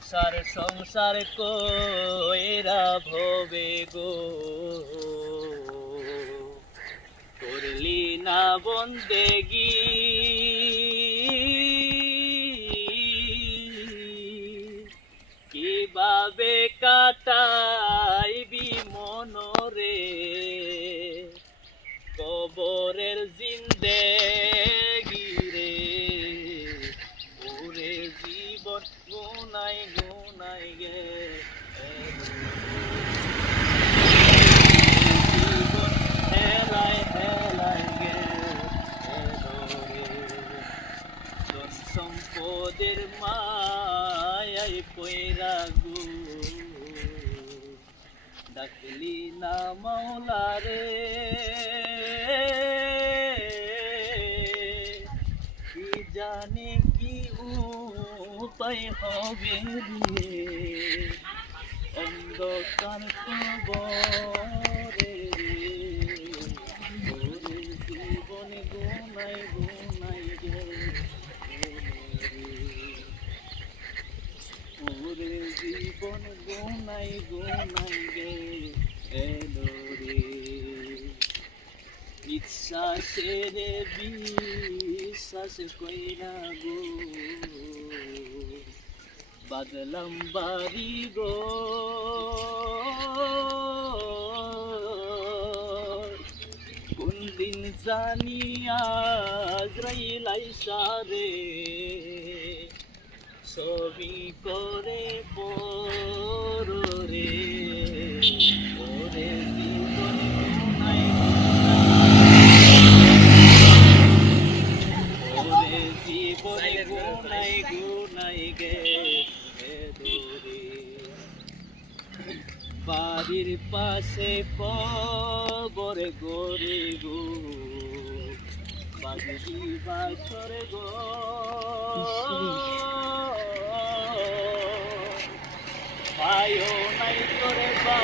সংসার সংসার কইরা ভবে গো করলি না বন্দেগি কিভাবে কাটাইবি মনরে কবরের জিন্দেগি রে ওরে জীবন গুনাই গুনাই গে জীবন হেলাই হেলাই গে ধন সম্পদের মায়ায় পয়রা গো ডাকলি না মাওলা রে কি জানে কি উপায় হবে রে অন্ধকার কবরে ওরে জীবন গুনাই গুনাই গে ওরে জীবন গুনাই গুনাই গে এলো রে বিশ্বাসের বিশ্বাস কইরা গো বাদলাম বাড়ি গো কোন দিন জানি আজরাইল আইসা রে ছবি করে পর রে ওরে জীবন গুনাই ওরে জীবন গুনাই গুনাই গে বাড়ির পাশে কবর গরে গো বাগি বাছর গো পায়ো নাই করে বা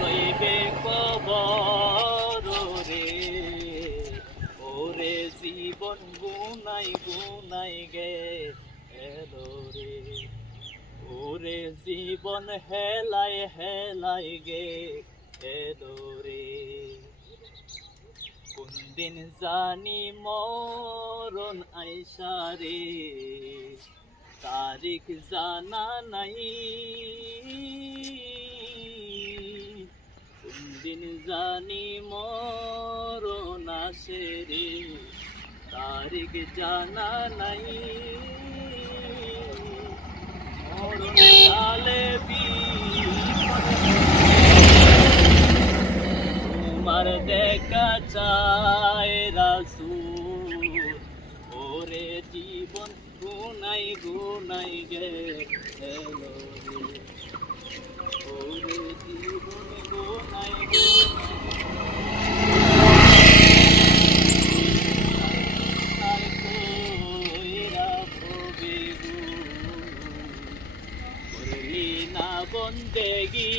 রইবে কবর রে ওরে জীবন গুনাই গুনাই গে এলো রে ওরে জীবন হেলাই হেলাই গে এলো রে কোন দিন জানি মরণ আইসা রে তারিখ জানা নাই কোন দিন জানি মরণ আসে রে তারিখ জানা নাই মরণ কালে তোমার দেখা চায় রাসূল ওরে জীবন গুনাই গুনাই গে এলো রে ওরে জীবন গুনাই বন্দেগি